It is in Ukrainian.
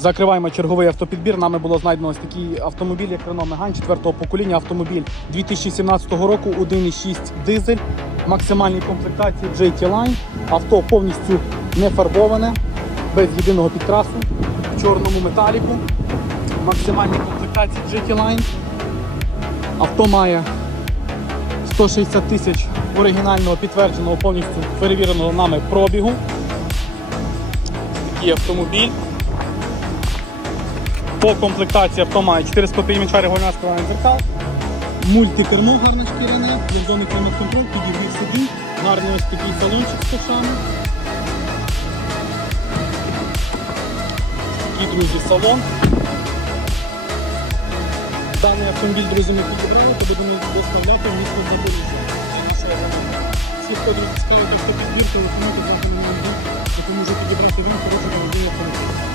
Закриваємо черговий автопідбір. Нами було знайдено ось такий автомобіль, як Renault Megane 4 покоління. Автомобіль 2017 року, 1,6 дизель, максимальній комплектації GT Line. Авто повністю не фарбоване, без єдиного підкрасу, в чорному металіку. Максимальній комплектації GT Line. Авто має 160 тисяч оригінального підтвердженого повністю перевіреного нами пробігу. Такий автомобіль. По комплектації авто має 4 ступені регульна складання дзеркал. Мультикермо гарне шкіряне, зони клімат-контроль, підігрів сидінь, гарний ось такий салончик з ковшами. Такий, друзі, салон. Даний автомобіль, друзі, ми підібрали, то будемо доставляти в місто Запоріжжя. Всі, хто друзі цікавить автопідбір, телефонуйте, завжди допоможе підібрати він, хороший автомобіль.